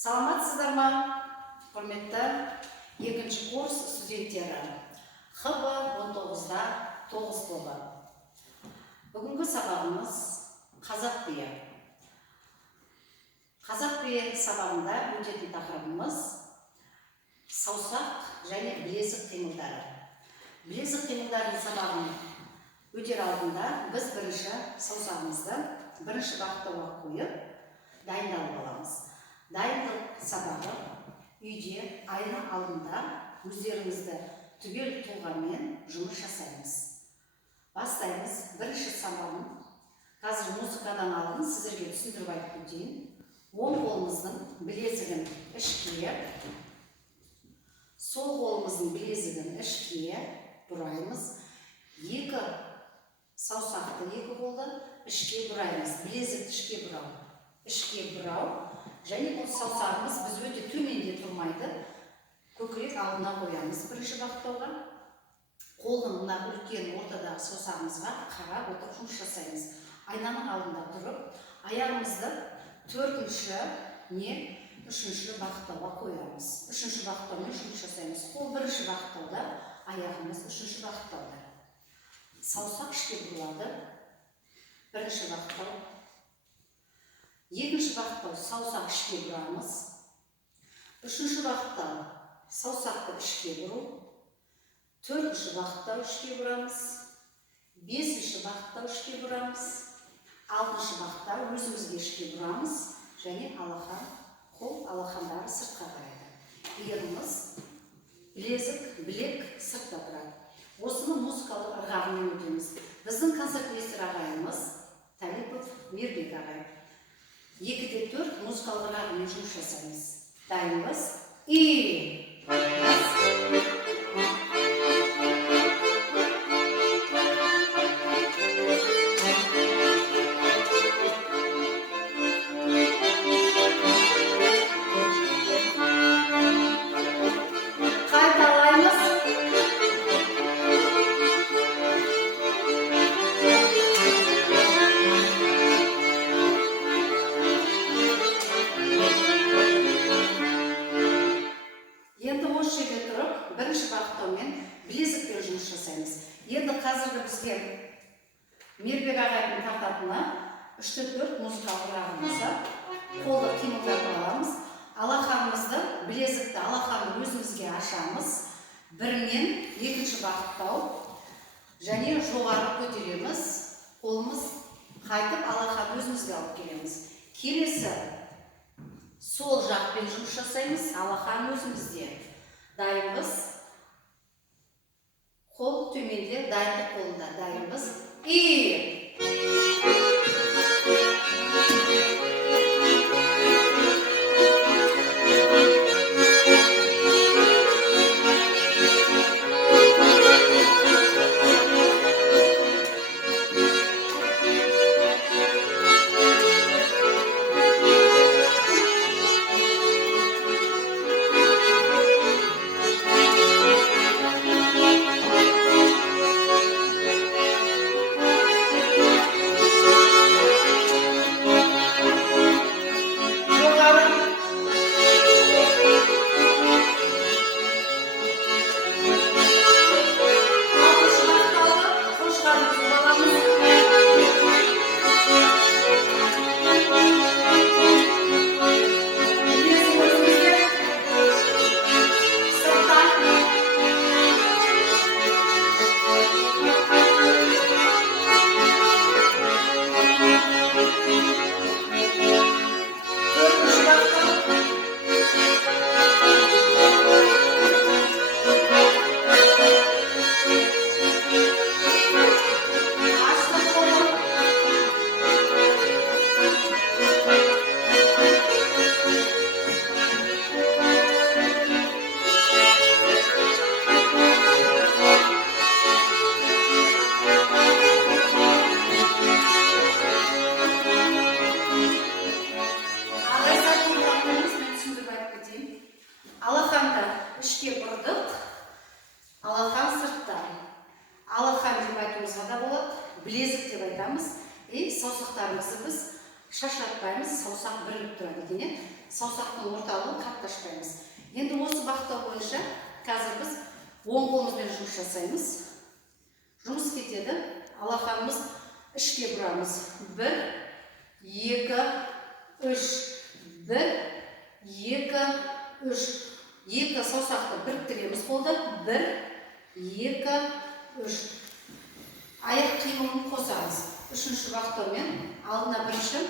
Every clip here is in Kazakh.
Саламатсыздар ма, құрметті екінші курс студенттері? ХБ 19-да 9 тобы. Бүгінгі сабағымыз қазақ биі. Қазақ биі сабағында өтетін тақырыбымыз саусақ және білезік қимылдары. Білезік қимылдардың сабағын өтер алдында біз бірінші саусағымызды бірінші бағыттауға қойып дайындалып аламыз. Дайындық сабағы үйде айна алдында өздеріңізді түгел тұлғамен жұмыс жасаймыз. Бастаймыз. Бірінші сабағын қазір музыкадан алып сіздерге түсіндіріп айтып өтейін. Оң қолымыздың білезігін ішке, сол қолымыздың білезігін ішке бұраймыз. Екі саусақты екі қолды ішке бұраймыз. Білезікті ішке бұрау. Ішке бұрау. Және бұл саусағымыз біз өте төменде тұрмайды. Көкірек алдына қоямыз бірінші бағыттауға. Қолдың мына үлкен ортадағы саусағымызға қарап отырып жұмыс жасаймыз. Айнаның алдында тұрып, аяғымызды төртінші не үшінші бағыттауға қоямыз. Үшінші бағыттаумен жұмыс жасаймыз. Қол бірінші бағыттауда, аяғымыз үшінші бағыттауда. Саусақ ішке бұрылады. Бірінші бағыттау. Екінші бағыттау саусақ ішке бұрамыз. Үшінші бағыттау саусақты ішке бұру. Төртінші бағыттау ішке бұрамыз. Бесінші бағыттау ішке бұрамыз. Алтыншы бағыттау өзімізге ішке бұрамыз. Және алақан, қол алақандары сыртқа қарайды. Иығымыз, білезік, білек сыртта тұрады. Осыны музыкалық ырғағымен өтеміз. Біздің концерттестер ағайымыз Талипов Мирбек ағай. 2-4 музыкалық ырғағымен жұмыс жасаймыз. Дайынбыз. Бірінші бағыттаумен білезікпен жұмыс жасаймыз. Енді қазіргі бізге Мирбек ағайдың тартатыны 3-4 музыкалық ырғағымызда қолды қимылдатып аламыз. Алақанымызды, білезікті алақанды өзімізге ашамыз. Бірінен екінші бағыттау және жоғары көтереміз. Қолымыз қайтып алақанды өзімізге алып келеміз. Келесі сол жақпен жұмыс жасаймыз. Алақан өзімізде. Дайынбыз. Қол төменде, дайындық қолында. Дайынбыз. Алақанды ішке бұрдық, алақан сыртта. Алақан деп айтуымызға да болады, білезік деп айтамыз. Саусақтарымызды біз шашыратпаймыз, саусақ бірігіп тұрады екен. саусақтың орталығын қатты ашпаймыз. Енді осы бақта бойынша қазір біз оң қолымызбен жұмыс жасаймыз. Жұмыс кетеді. Алақанымыз ішке бұрамыз. 1, 2, 3. 1, 2, 3. 2 саусақты біріктіреміз қолда. 1, 2, 3. Аяқ қимылын қосамыз. Үшінші бақтаумен алдына бірінші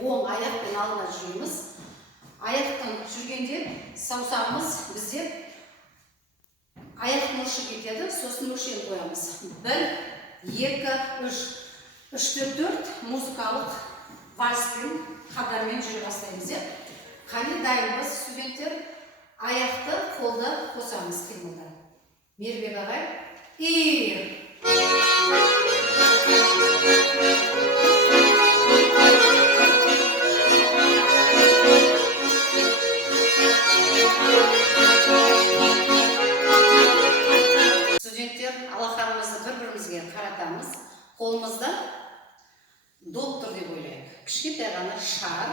оң аяқпен алдына жүрміз. Аяқтан жүргенде саусағымыз бізде аяқтың ұшы кетеді, сосын өлшем қоямыз. 1, 2, 3. 3-4 музыкалық вальспен, қадармен жүре бастаймыз. Қане дайынбыз, студенттер, аяқты қолда қосамыз қимылда. Мейірбек ағай. Студенттер, алақанымызды бір-бірімізге қаратамыз. Қолымызда доктор деп ойлайық. Кішкентай ғана шар,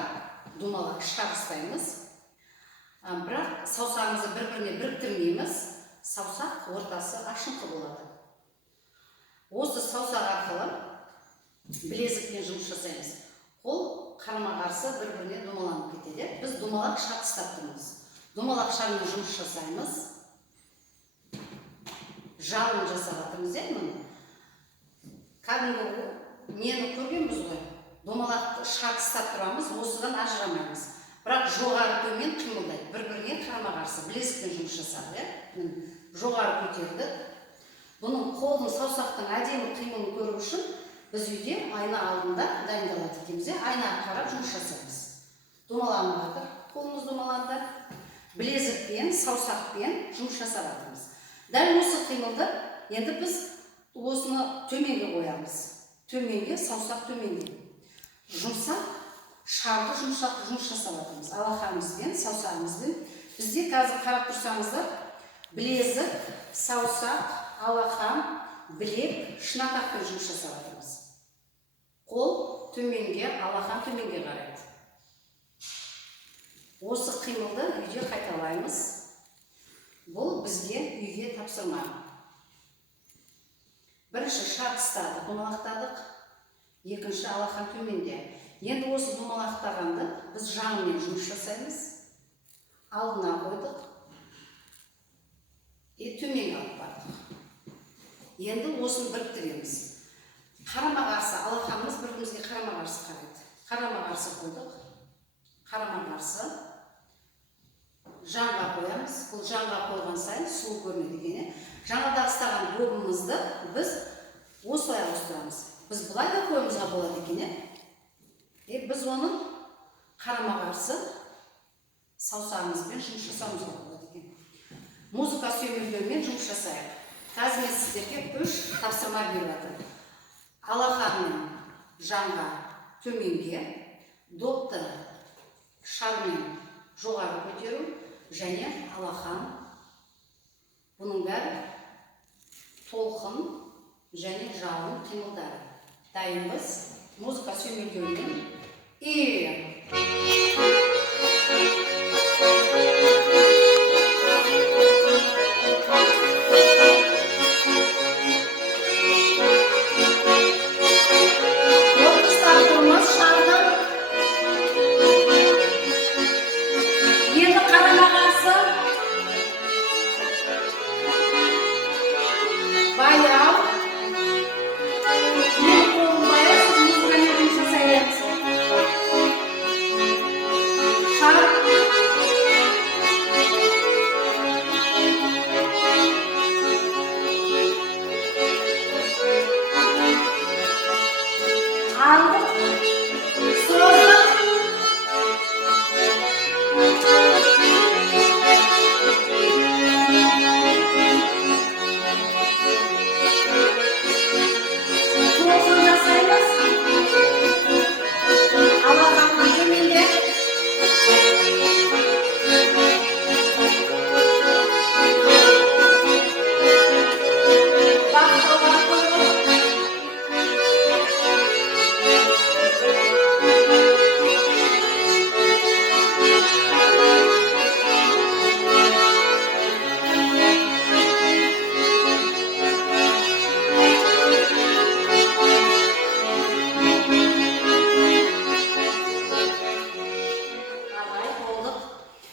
думалақ шар ұстаймыз. Бірақ саусағымызды бір-біріне біріктірмейміз. Саусақ ортасы ашыңқы болады. Осы саусақ арқылы білезікпен жұмыс жасаймыз. Қол қарама-қарсы бір-біріне думаланып кетеді. Біз думалақ шар ұстап тұрмыз. Думалақ шармен жұмыс жасаймыз. Жалын жасап жатырмыз, кәдімгі нені көргенбіз ғой. Думалақты шар ұстап тұрамыз, осыдан ажырамаймыз. Бірақ жоғары төмен қимылдайды. Бір-біріне қарама-қарсы білезікпен жұмыс жасады. Жоғары көтерді. Бұның қолдың саусақтың әдемі қимылын көру үшін біз үйде айна алдында дайындалады екенбіз. Айнаға қарап жұмыс жасаймыз. Думаланып жатыр, қолымыз думаланды. Білезікпен, саусақпен жұмыс жасап жатырмыз. Дәл осы қимылды енді біз осыны төменге қоямыз. Төменге, саусақ төменге. Жұмсақ, шарды жұмыс жасап жатырмыз. Алақанымызбен, саусағымызбен. Бізде қазір қарап тұрсаңыздар, білезік, саусақ, алақан, білек, шынатақпен жұмыс жасап жатырмыз. Қол төменге, алақан төменге қарайды. Осы қимылды үйде қайталаймыз. Бұл бізге үйге тапсырма. Бірінші шар ұстадық, думалақтадық. Екінші алақан төменде. Енді осы думалақтағанды біз жағымен жұмыс жасаймыз. Алдына қойдық. Төмен алып бардық. Енді осыны біріктіреміз. Қарама-қарсы, алақанымыз бір-бірімізге қарама-қарсы қарайды. Қарама-қарсы қойдық. Қарама-қарсы. Жанға қоямыз. Бұл жанға қойған сайын сұлу көрінеді екен. Жаңада ұстаған добымызды біз осылай ауыстырамыз. Біз бұлай да қойымызға болады екен. Біз оны қарама-қарсы саусағымызбен жұмыс жасауымызға болады екен. Музыка сүйемелдеумен жұмыс жасайық. Қазір мен сіздерге 3 тапсырма беріп жатырмын. Алақанмен жанға төменге, допты шармен жоғары көтеру және алақан. Бұның бәрі толқын және жалын қимылдары. Дайынбыз. Музыка сүйемелдеумен.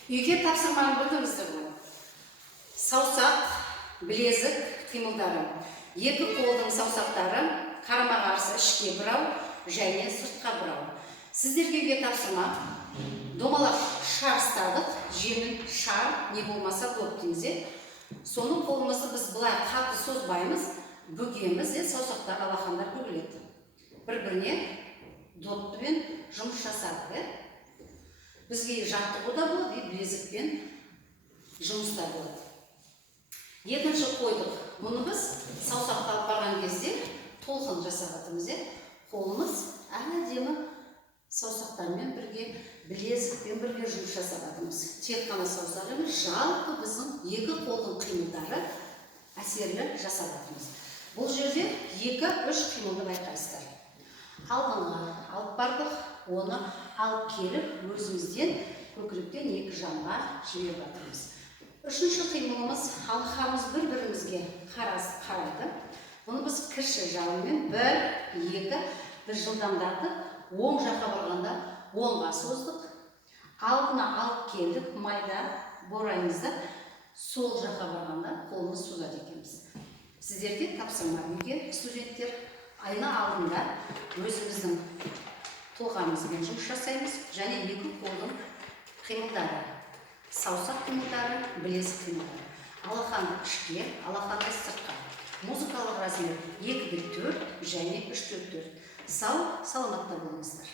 Үйге тапсырманы білдіңіздер ғой. Саусақ, білезік қимылдары. Екі қолдың саусақтары қарама-қарсы ішке бұрау және сыртқа бұрау. Сіздерге үйге тапсырма. Домалақ шар ұстадық, жеңіл шар не болмаса доп дейміз. Соны қолымызды біз былай қатты созбаймыз, бөгеміз, саусақтар, алақандар бөгіледі. Бір-біріне доппен жұмыс жасадық. Бізге жаттығу да болады, білезікпен жұмыста болады. Екінші қойдық. Мұны біз саусаққа алып барған кезде толқын жасағатымыз. Қолымыз әдемі саусақтармен бірге, білезікпен бірге жұмыс жасағатымыз. Тек қана саусақ емес, жалпы біздің екі қолдың қимылдары әсерлі жасағатымыз. Бұл жерде 2-3 қимылды байқайсыздар. Алдыңға алып бардық, оны алып келіп, өзімізден көкіректен екі жанға жіберіп жатырмыз. Үшінші қимылымыз, алақанымыз бір-бірімізге қарайды. Бұны біз кіші жағымен 1-2 біз жылдамдатып, оң жаққа барғанда оңға создық. Алдына алып келдік, майда бораймызды, сол жаққа барғанда қолымыз созады екенбіз. Сіздерге тапсырма. Үйге студенттер айна алдында өзіміздің тұлғамызбен жұмыс жасаймыз және екі қолдың қимылдары, саусақ қимылдары, білезік қимылдары. Алақанды ішке, алақанды сыртқа. Музыкалық размер 2-4 және 3-4. Сау, саламатта болыңыздар.